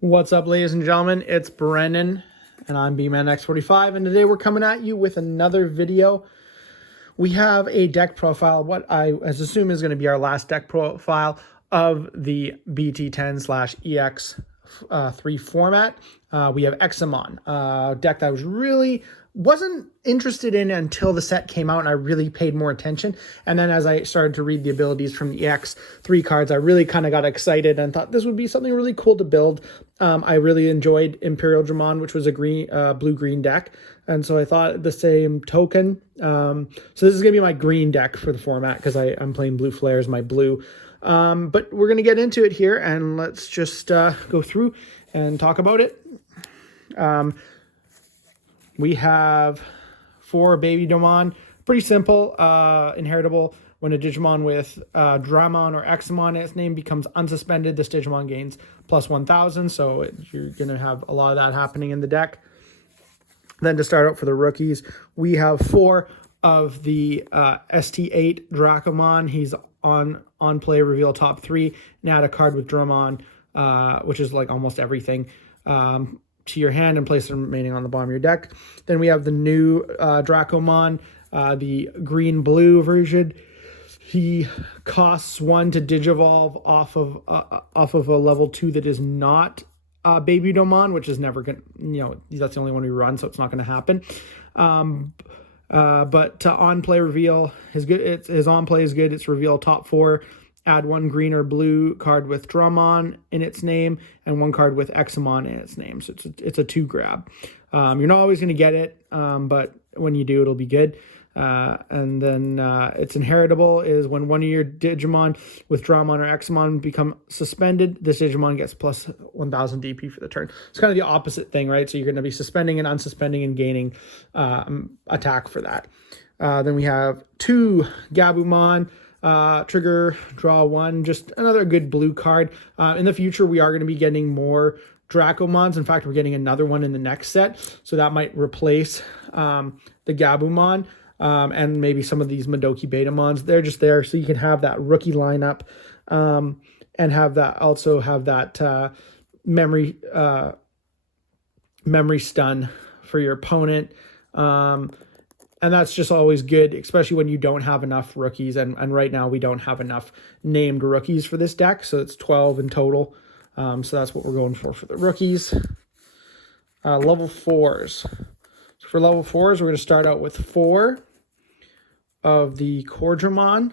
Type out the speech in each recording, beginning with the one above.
What's up, ladies and gentlemen? It's Brennan, and I'm BManX45, and today we're coming at you with another video. We have a deck profile, what I assume is going to be our last deck profile of the BT10/EX3 format. We have Examon, a deck that I wasn't interested in until the set came out and I really paid more attention. And then as I started to read the abilities from the EX3 cards, I really kind of got excited and thought this would be something really cool to build. I really enjoyed Imperial Digimon, which was a blue-green deck. And so I thought the same token. So this is going to be my green deck for the format because I'm playing Blue Flare as my blue. But we're going to get into it here and let's just go through and talk about it. We have 4 baby Digimon. Pretty simple, inheritable. When a Digimon with Dramon or Examon in its name becomes unsuspended, this Digimon gains plus 1,000. So you're going to have a lot of that happening in the deck. Then to start out for the rookies, we have 4 of the ST8 Dracomon. He's on play, reveal top 3, and add a card with Dramon, which is like almost everything, to your hand and place the remaining on the bottom of your deck. Then we have the new Dracomon, the green-blue version. He costs 1 to Digivolve off of a level 2 that is not Baby Domon, which is never going to, that's the only one we run, so it's not going to happen. But to on-play reveal, his on-play is good. It's reveal top 4. Add 1 green or blue card with Dramon in its name and 1 card with Examon in its name. So it's a 2 grab. You're not always going to get it, but when you do, it'll be good. And then its inheritable is when one of your Digimon with Dramon or Examon become suspended, this Digimon gets plus 1,000 DP for the turn. It's kind of the opposite thing, right? So you're going to be suspending and unsuspending and gaining attack for that. Then we have 2 Gabumon. Trigger, draw 1, just another good blue card. In the future, we are going to be getting more Dracomons. In fact, we're getting another one in the next set, so that might replace the Gabumon and maybe some of these Madoki Betamons. They're just there so you can have that rookie lineup and have that memory stun for your opponent. And that's just always good, especially when you don't have enough rookies. And right now we don't have enough named rookies for this deck. So it's 12 in total. So that's what we're going for the rookies. Level 4s. So for level 4s, we're going to start out with 4 of the Cordramon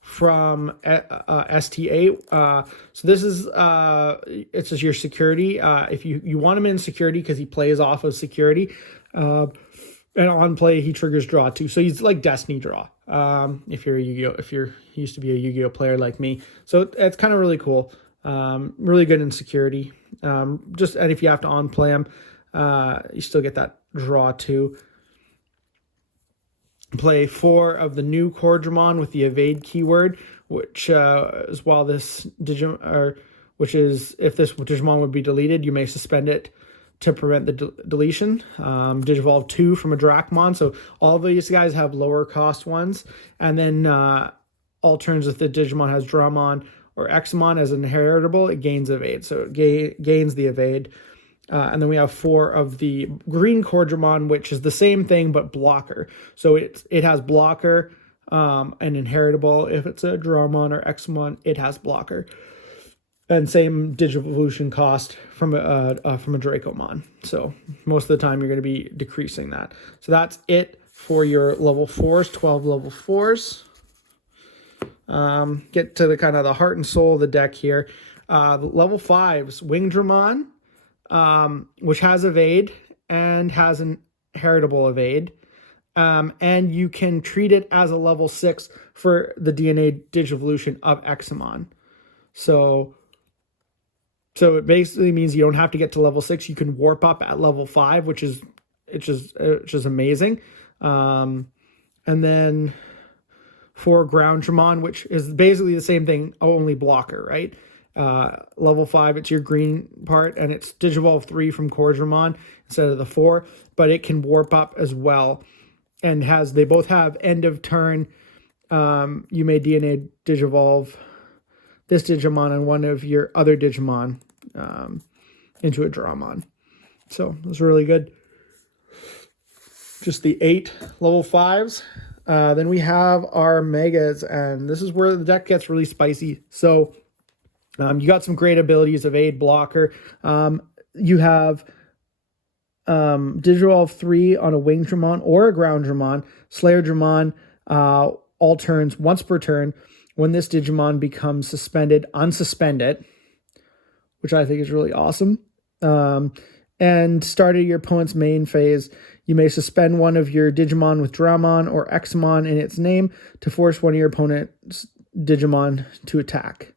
from ST8. So this is it's just your security. If you want him in security because he plays off of security, and on play, he triggers draw 2. So he's like Destiny draw. If you're a Yu-Gi-Oh, if you used to be a Yu-Gi-Oh player like me. So it's kind of really cool. Really good in security. And if you have to on play him, you still get that draw 2. Play 4 of the new Cordramon with the evade keyword, which is while this Digimon, which is if this Digimon would be deleted, you may suspend it to prevent the deletion. Digivolve 2 from a Dracmon. So all of these guys have lower cost ones. And then all turns if the Digimon has Dramon or Examon as an inheritable, it gains evade. So it gains the evade. And then we have 4 of the green Cordramon, which is the same thing but blocker. So it has blocker and inheritable. If it's a Dramon or Examon, it has blocker. And same Digivolution cost from a Dracomon. So most of the time you're going to be decreasing that. So that's it for your level 4s, 12 level 4s. Get to the kind of the heart and soul of the deck here. Level 5s, Wingdramon, which has evade and has an heritable evade. And you can treat it as a level 6 for the DNA Digivolution of Examon. So it basically means you don't have to get to level 6. You can warp up at level 5, which is amazing. And then for Groundramon, which is basically the same thing, only blocker, right? Level 5, it's your green part, and it's Digivolve 3 from Cordramon instead of the 4, but it can warp up as well. And they both have end of turn. You may DNA Digivolve this Digimon and one of your other Digimon. into a Dramon. So it's really good. Just the 8 level 5s. Then we have our Megas, and this is where the deck gets really spicy. So you got some great abilities: Evade, Blocker. You have Digivolve 3 on a Wing Dramon or a Ground Dramon. Slayer Dramon, all turns, once per turn. When this Digimon becomes suspended, unsuspend it, which I think is really awesome. And started your opponent's main phase, you may suspend one of your Digimon with Dramon or Examon in its name to force one of your opponent's Digimon to attack.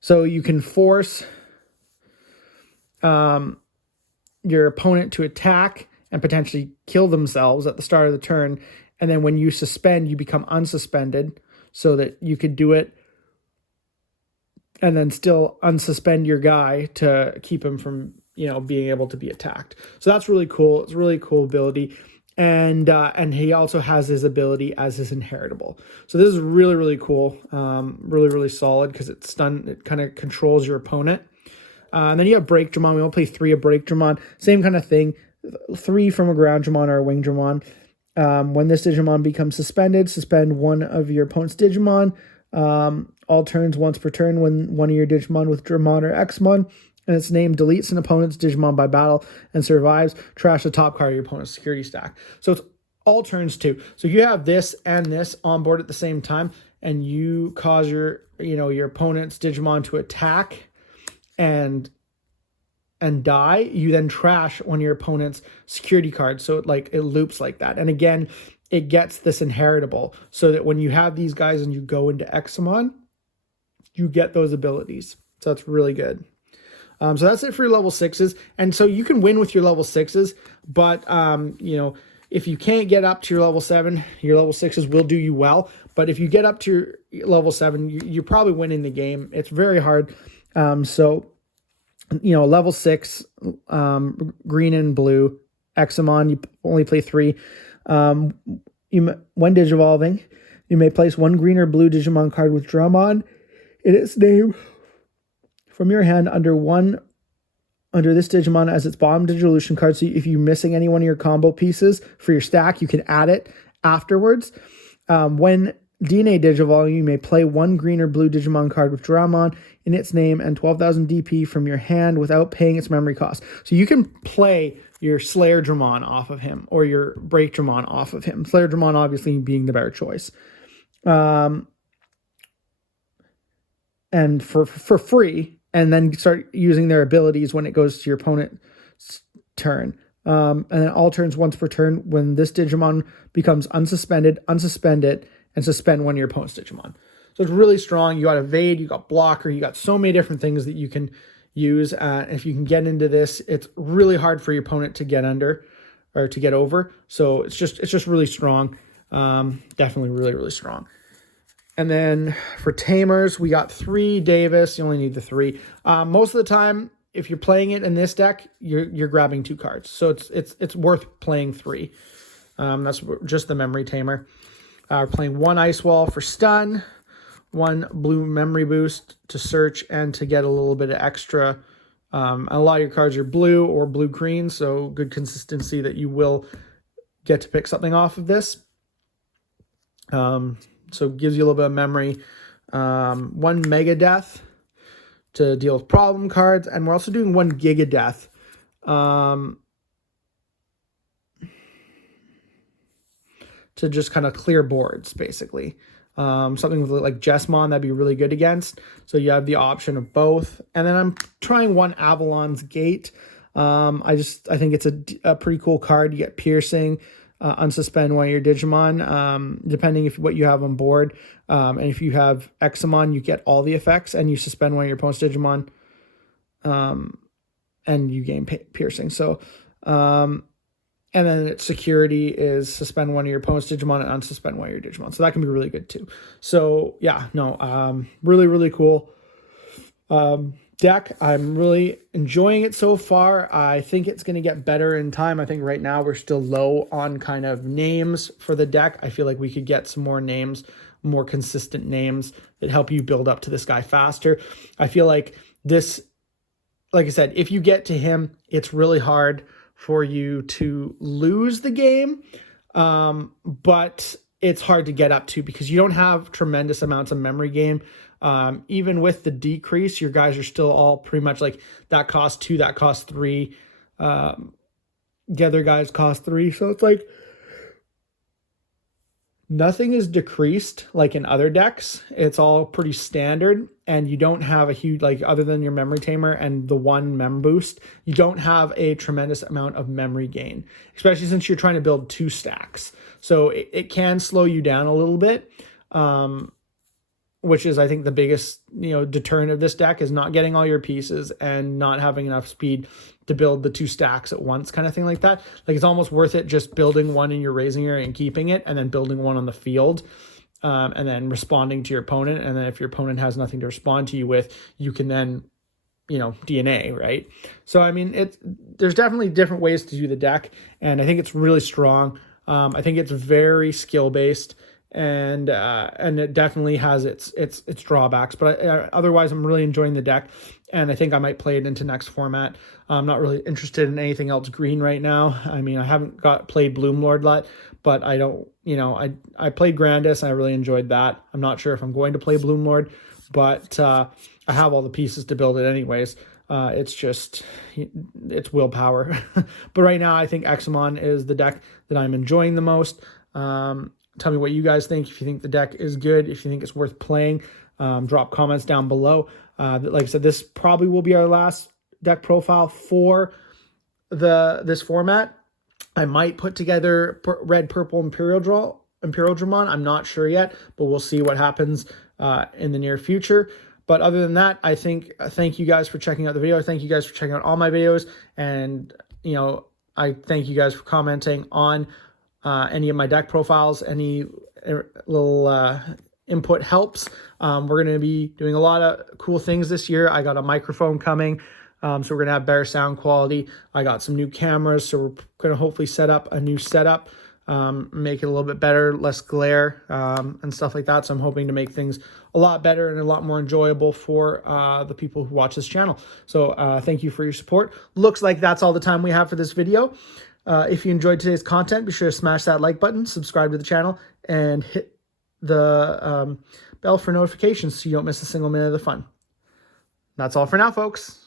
So you can force your opponent to attack and potentially kill themselves at the start of the turn. And then when you suspend, you become unsuspended so that you could do it and then still unsuspend your guy to keep him from, being able to be attacked. So that's really cool. It's a really cool ability. And he also has his ability as his inheritable. So this is really, really cool. Really, really solid because it kind of controls your opponent. And then you have Break Dramon. We all play 3 of Break Dramon. Same kind of thing. 3 from a Ground Dramon or a Wing Dramon. When this Digimon becomes suspended, suspend one of your opponent's Digimon. All turns once per turn when one of your Digimon with Dramon or Examon and its name deletes an opponent's Digimon by battle and survives, trash the top card of your opponent's security stack. So it's all turns too. So you have this and this on board at the same time, and you cause your opponent's Digimon to attack and die. You then trash one of your opponent's security cards. So it loops like that. And again, it gets this inheritable so that when you have these guys and you go into Examon, you get those abilities. So that's really good. So that's it for your level 6s. And so you can win with your level 6s, but if you can't get up to your level 7, your level 6s will do you well. But if you get up to your level 7, you're probably winning the game. It's very hard. Level 6, green and blue, Examon, you only play 3. When Digivolving, you may place 1 green or blue Digimon card with Dramon in its name from your hand under this Digimon as its bottom Digivolution card. So if you're missing any one of your combo pieces for your stack, you can add it afterwards. When DNA Digivolving, you may play 1 green or blue Digimon card with Dramon in its name and 12,000 DP from your hand without paying its memory cost. So you can play your Slayer Dramon off of him or your Break Dramon off of him. Slayer Dramon obviously being the better choice. And for free, and then start using their abilities when it goes to your opponent's turn. And then all turns once per turn. When this Digimon becomes unsuspended, unsuspend it, and suspend one of your opponent's Digimon. So it's really strong. You got Evade, you got Blocker, you got so many different things that you can use. If you can get into this, it's really hard for your opponent to get under or to get over. So it's just really strong. Definitely really, really strong. And then for Tamers, we got 3 Davis. You only need the 3. Most of the time, if you're playing it in this deck, you're grabbing 2 cards. So it's worth playing 3. That's just the Memory Tamer. We're playing 1 Ice Wall for stun, 1 blue memory boost to search and to get a little bit of extra. A lot of your cards are blue or blue-green, so good consistency that you will get to pick something off of this. So it gives you a little bit of memory. 1 Mega Death to deal with problem cards, and we're also doing 1 Giga Death. To just kind of clear boards, basically. Something with like Jesmon that'd be really good against. So you have the option of both. And then I'm trying 1 Avalon's Gate. I think it's a pretty cool card. You get piercing, unsuspend one of your Digimon, depending if what you have on board. And if you have Examon, you get all the effects, and you suspend one of your opponent's Digimon, and you gain piercing. So, and then its security is suspend one of your opponent's Digimon and unsuspend one of your Digimon. So that can be really good too. So yeah, no, really, really cool deck. I'm really enjoying it so far. I think it's going to get better in time. I think right now we're still low on kind of names for the deck. I feel like we could get some more names, more consistent names that help you build up to this guy faster. I feel like this, like I said, if you get to him, it's really hard for you to lose the game. But it's hard to get up to because you don't have tremendous amounts of memory game. Even with the decrease, your guys are still all pretty much like that costs 2, that costs 3. The other guys cost 3. So it's like nothing is decreased like in other decks. It's all pretty standard, and you don't have a huge, like, other than your memory tamer and the 1 mem boost, you don't have a tremendous amount of memory gain, especially since you're trying to build 2 stacks. So it can slow you down a little bit, which is, I think, the biggest, deterrent of this deck is not getting all your pieces and not having enough speed to build the 2 stacks at once, kind of thing like that. Like, it's almost worth it just building 1 in your raising area and keeping it, and then building 1 on the field, and then responding to your opponent. And then if your opponent has nothing to respond to you with, you can then, DNA, right? So, I mean, there's definitely different ways to do the deck, and I think it's really strong. I think it's very skill-based, and it definitely has its drawbacks, but otherwise I'm really enjoying the deck, and I think I might play it into next format. I'm not really interested in anything else green right now. I mean, I haven't played Bloomlord yet, but I don't, I played Grandis and I really enjoyed that. I'm not sure if I'm going to play Bloomlord, but I have all the pieces to build it anyways. It's willpower. But right now I think Examon is the deck that I'm enjoying the most. Tell me what you guys think. If you think the deck is good, if you think it's worth playing, drop comments down below. Like I said, this probably will be our last deck profile for this format. I might put together red, purple, Imperial Dramon. I'm not sure yet, but we'll see what happens in the near future. But other than that, I think thank you guys for checking out the video. I thank you guys for checking out all my videos, and I thank you guys for commenting on any of my deck profiles. Any little input helps. We're going to be doing a lot of cool things this year. I got a microphone coming, so we're going to have better sound quality. I got some new cameras, so we're going to hopefully set up a new setup, make it a little bit better, less glare, and stuff like that. So I'm hoping to make things a lot better and a lot more enjoyable for the people who watch this channel. So thank you for your support. Looks like that's all the time we have for this video. If you enjoyed today's content, be sure to smash that like button, subscribe to the channel, and hit the bell for notifications so you don't miss a single minute of the fun. That's all for now, folks.